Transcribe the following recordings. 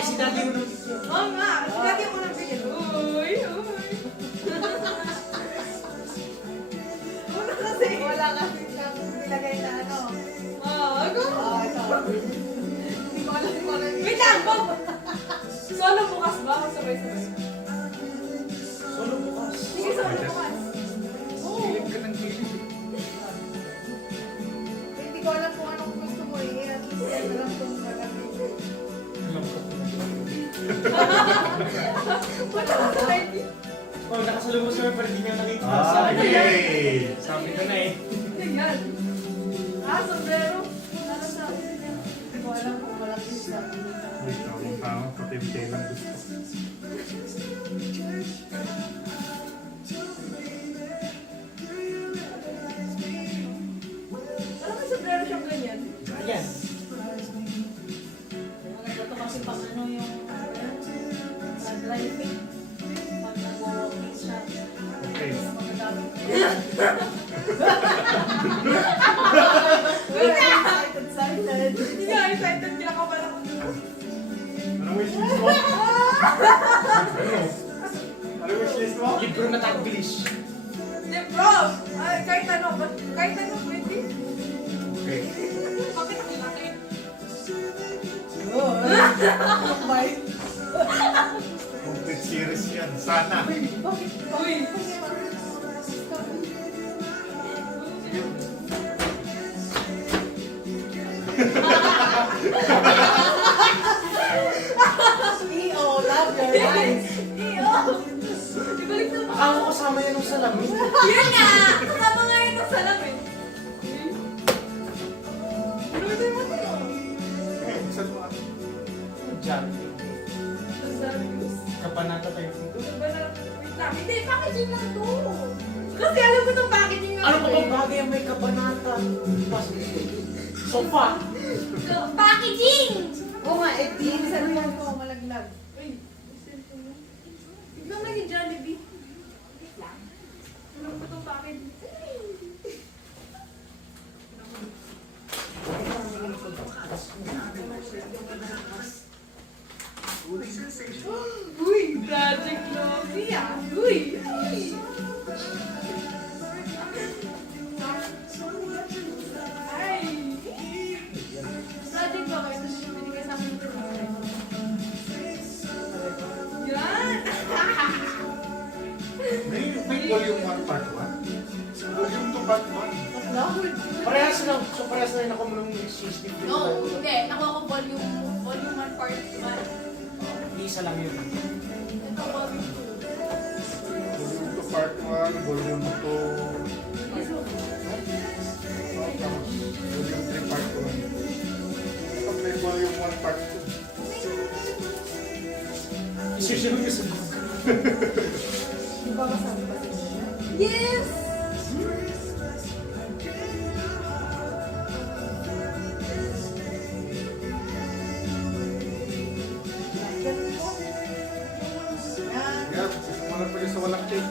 si Daddy mo nang Oo nga, lagi mo nang bigyan. Uy, uy. Una kasi. Wala kasi kang nilagay na ano. Ako. Ito. Hindi ko alam kung ano yung... Wait lang, Bob. Solo bukas ba? O sabay-sabay? solo bukas. Sige, solo bukas. Kilip ka ng kilip. Hindi ko alam kung anong gusto mo eh. At least yan lang kung gagamitin. Alam ko. Wala ka sa ready. Oh, nakasalubos kami pero hindi niya nakita. Ah, yay! Sabi ko na eh. Tingnan. Sombrero. Para sa akin. Hindi ko alam kung walang isa. Wait, ang tama, pati lang gusto. Alam mo, sombrero siyang ganyan. Ayan. Ito kasi pang ano yung driving. Pag nag-walking siya. Okay. Magagamit ko. Excited. Hindi nga, excited. Kinakabahan ako. Anong wishlist mo? Ano? Anong wishlist mo? Libro na tagbilis. Hindi, bro. Ay, kahit ano, pwede. Okay. Bakit ang laki? Oh, bye. Complete series yan. Sana. Bakit? Uy. EO, love your eyes. Iyo. Ibalik na ba? Akala ko kasama yan ng salamin. Yan nga! Kasama nga yun ng salamin. Ano ito yung mati mo? Saan mo? Diyan. Lazarus. Kapanata tayo dito. Ano ba na? Wait lang. Hindi, packaging lang to. Kasi alam ko itong packaging lang. Ano pa bang bagay ang may kapanata? Sofa. Packaging! Oo nga, eh, di sa naman ko malaglag. Uy, cellphone mo. Tignan nga yung Jollibee. Wait lang. Ano ba itong packaging? Uy, Project Lovey ah. Uy! Ay! Project Lovey, ito siya binigay sa akin. Yan! May volume 1 part 1? Volume 2 part 1? Parehas lang. So parehas na rin ako nung system. No, hindi. Nakuha ko volume 1 part 1. Isa lang yun. Ito volume 2. Volume 2 part 1, volume 2. Volume 3 part 1. Ito may volume 1 part 2. Isusunod ko sa Di ba kasama ba siya? Yes! Ganun po. Yan. Kaya, sumala pa rin sa walang cake.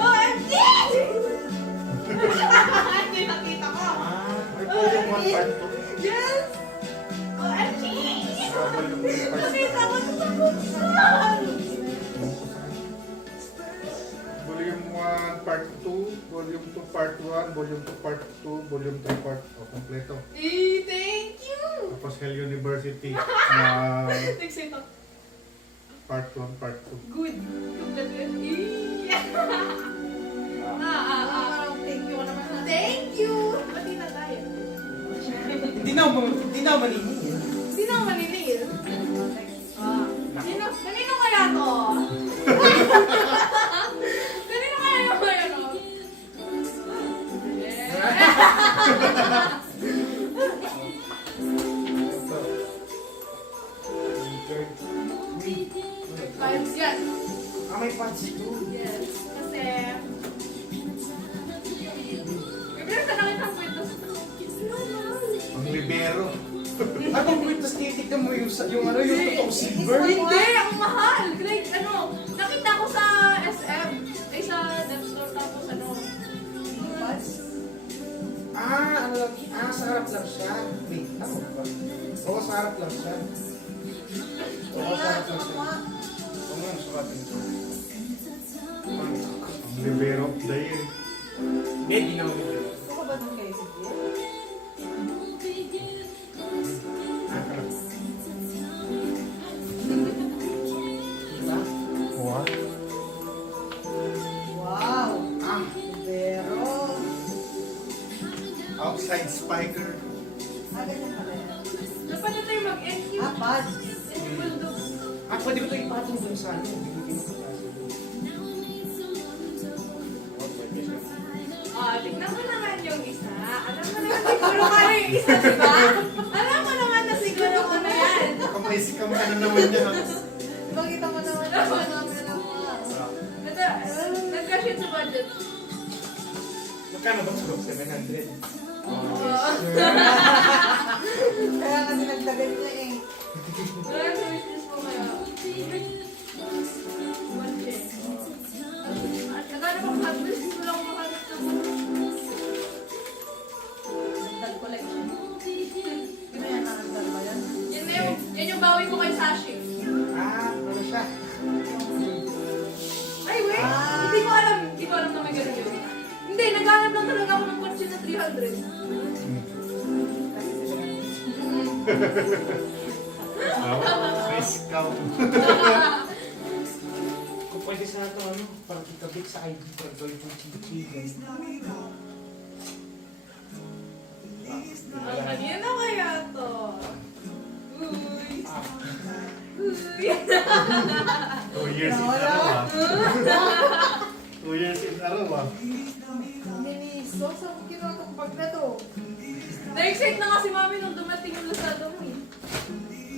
OMG! Hindi nakita ko. May volume 1 part 2. Yes! OMG! Volume 3 part 2. Nakita ko sa buksan! Volume 1 part 2, volume 2 part 1, volume 2 part 2, volume 3 part 2. Kompleto. Thank you! Tapos Hell University na Thanks ito. part 1, part 2. Good. Complete yun. Thank you naman. Thank you! Pati na tayo. Hindi na ako malini. Hindi na ako maninil. Kanino kaya to? Kanino kaya yung kaya to? Vibes yan. May pants ito. Yes. Kasi... Bibigyan ka nakita ko ito. Ang libero. At kung tapos tinitignan mo yung totoong silver. Hindi! Ang mahal! Like, ano, nakita ko sa SM. Ay, sa Dep Store lang. Ah, sa harap lang siya. Wait, tama ba? Oo, sa harap lang siya. Oo, sa harap lang siya. Oo nga, sukatin ko. Ang libero of the year. Hindi, di na ako video. Ito ka ba nung kayo si Jill? Diba? What? Wow! Ah, Pero... Outside spiker. Ganyan pala yan. Dapat na tayo mag-NQ. Pads. pwede ko ito ipatong dun sa ano. Bigyan ko sa Tignan mo naman yung isa. Alam mo naman siguro ka na yung isa, di ba? Alam mo naman na siguro ko na yan. Kamay si kamay ano naman yan. Ipakita mo naman ako namin alam mo. Nag-cash yun sa budget. Magkano ba ito? 700? Kaya kasi nagdagan niya eh. Wala sa wishlist mo kaya. Budget. At nagano bang hotwheels? Gusto lang mo hotwheels na mo. Nagdag collection. Ano yan? Nakagdag ba yan? Yan yung bawi ko kay Sashi. Ah, ano siya? Ay, wait! Ah. Hindi ko alam na may ganun yun. Hindi, naghanap lang talaga ako ng kotse na 300. Kasi sila. Nice cow. Kung pwede sana ito, ano, parang kikabit sa ID for Joy for Chichi. Kanina kaya to? Uy! Ah, Uy! 2 years in a row ah. 2 years in a row ah. Niniso, saan ko kinuha itong bag na to? Na-excite na kasi mami nung dumating yung lusado mo eh.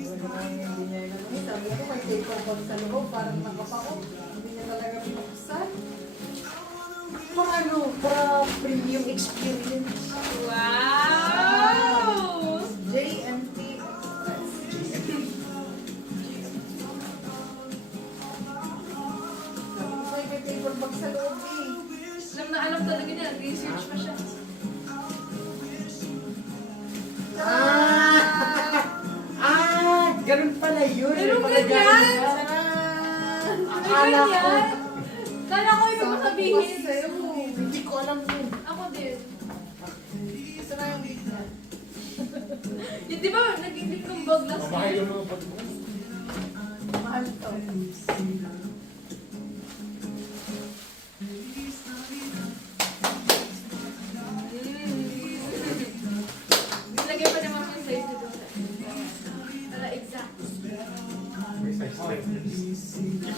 Ano naman hindi niya yun. Sabi ko, may take bag sa loob, parang nakapako. Hindi niya talaga pinuksan. paano? Para premium experience. Wow! JMT Express. Sabi ko, may paper bag sa loob eh. Alam na alam talaga niya, research pa siya. Ganun pala yun. Meron Pala ganyan? Tadaan! Akala ko. Ganyan? Kala ko yung Sabi ko sabihin. kasi sa'yo. Hindi ko alam yun. Ako din. Ito na yung week na. Yung di ba, nag-inig ng bag last Mahal year? yung mga pag mo. Mahal to. Nilagay pa naman yung size nito. Para exact. May size 10.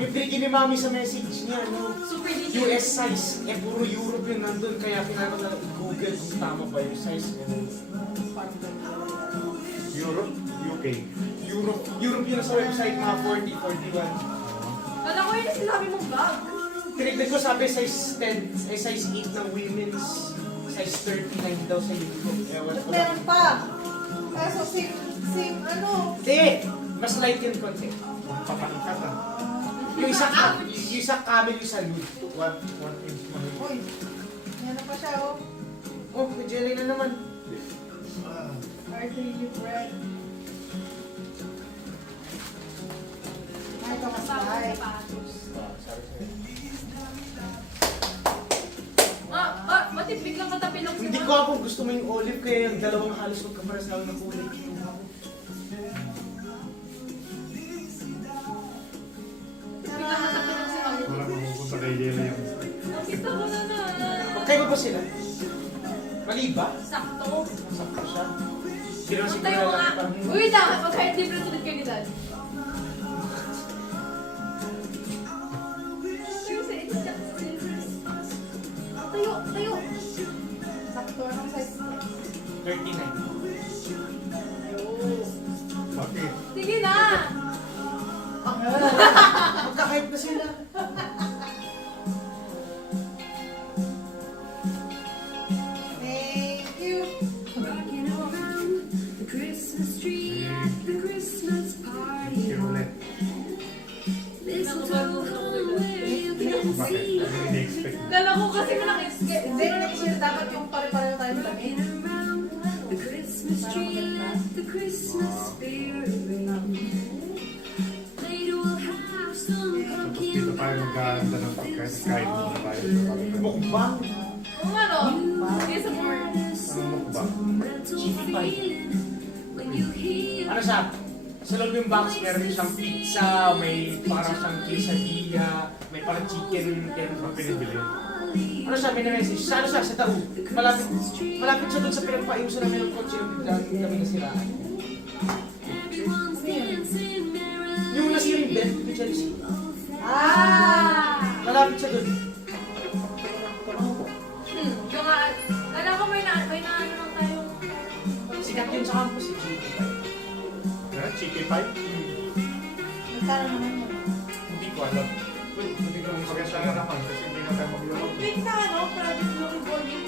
Ibigay ni Mami sa message niya, no? Super digit. US size. Eh, puro Europe yun nandun. Kaya kailangan ko na i-google kung tama ba yung size. Ganun. Europe, UK. Europe yun sa website, mga 40, 41. Kala ko yun sinabi mong bag. Tinignan ko sabi size 10, size 8 ng women's. Size 39 daw sa Europe. Ewan Ba't ko lang. meron pa? Kaso same ano? Hindi! Mas light yun konti. Papangkat ah. Yung isa camel yung sa nude. 1 inch mahal. Uy, yan na pa siya oh. Oh, may jelly na naman. RTU bread. Ay, kamasay. Sapatos. Sorry, sorry. Ba't biglang katabi lang si Hindi ko Mama? ako gusto mo yung olive kaya yung dalawang halos magkaparasawa na kulay. Biglang katabi lang si Mama. Wala kang pupunta kay Jelly yung Nakita ko na na. Magkaiba ba sila? Mali ba? Sakto. Sakto siya. Hindi naman Ang siguro tayo nga. lang parang yun. Uy, tama. Magkahit difference ulit kayo ni Dad. Tayo sa exact scissors. Tayo, tayo. Sakto anong size? 39. Oh. Bakit? Sige na. Magkakahit na sila. Thank you. Rocking around the Christmas tree at the Christmas party. Here ulit. Mistletoe where you can Bakit? see. Ano ini-expect mo? Kala ko kasi malaki. Hindi na next year dapat yung pare-pareho tayo yung damit. The Christmas tree, let the Christmas spirit ring. Later we'll have some Tapos pumpkin dito tayo mag-aanda ng pagkain kahit muna tayo. Mukbang. Kung ano, hindi sa board. Ano mukbang? Chicken pie. when you hear Ano siya? Sa loob yung box, meron siyang pizza, may parang siyang quesadilla, may parang chicken, Ang pinibili. ano siya, may na-message. Sa ano siya, sa Tao. Malapit siya doon sa pinagpaiusan namin ng kotse yung biglang kami nasiraan. everyone's dancing merrily. Yung nasira yung bed, yung Chelsea. Ah! Malapit siya doon. Yung nga, alam ko may na ano lang tayo. Sikat yun sa campus, si Chicken Pie. Chicken pie? Magkano naman yun? Hindi ko alam. Hindi ko magpagkasa na naman kasi hindi na tayo maglaro. Wait ka, ano? Private glory volume.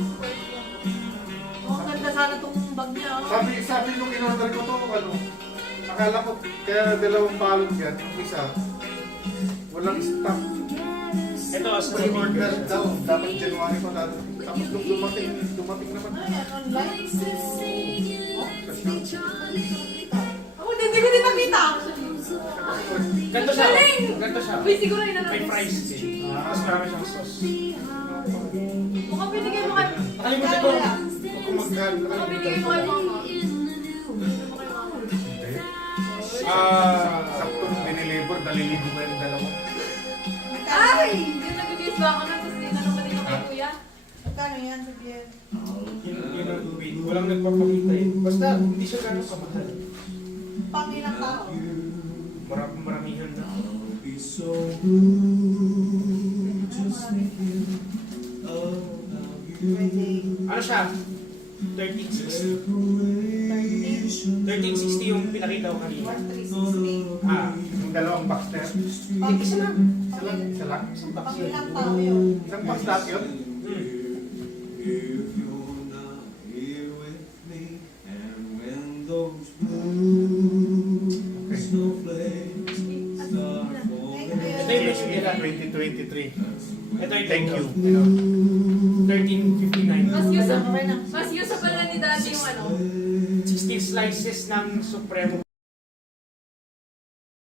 Oh, ang ganda sana tong bag niya. Oh. Sabi nung in-order ko to, ano, akala ko kaya dalawang balot yan, yung isa, walang stock. Ito, as Pre-order daw, dapat January pa natin. Tapos nung dumating naman. Ano yan? Online? Sa shop. Ako, hindi ko din nakita actually. Ganto siya. Galing! Ganto siya. Uy, siguro yun na May fries din. Tapos marami siyang sauce. Mukhang binigay mo kay... Nakalimutan ko. Kung magkano, Mukhang binigay mo kay mama. sakto nung dineliver, naliligo na yung dalawa. Ay! Yung nag-miss ba ako na? Tapos tinanong pa din ako kay kuya. Magkano yan sa beer? Yun ang wait. Walang nagpapakita eh. Basta hindi siya gano'ng kamahal. Pang ilang tao? Maramihan na. Ano siya? 1360. 1360 yung pinakita ko kanina. 1360. Ah, Yung dalawang box na yan. Pang isa lang. Isa lang, isa lang. Pang ilang tao yun? Isang box lahat yun. Hmm. If you're not here with me, and when those blue snowflakes start falling, Ito yung message nila. 2023. Ito yung Thank you. 1359. Mas use pala ni daddy yung ano. 16 slices ng Supremo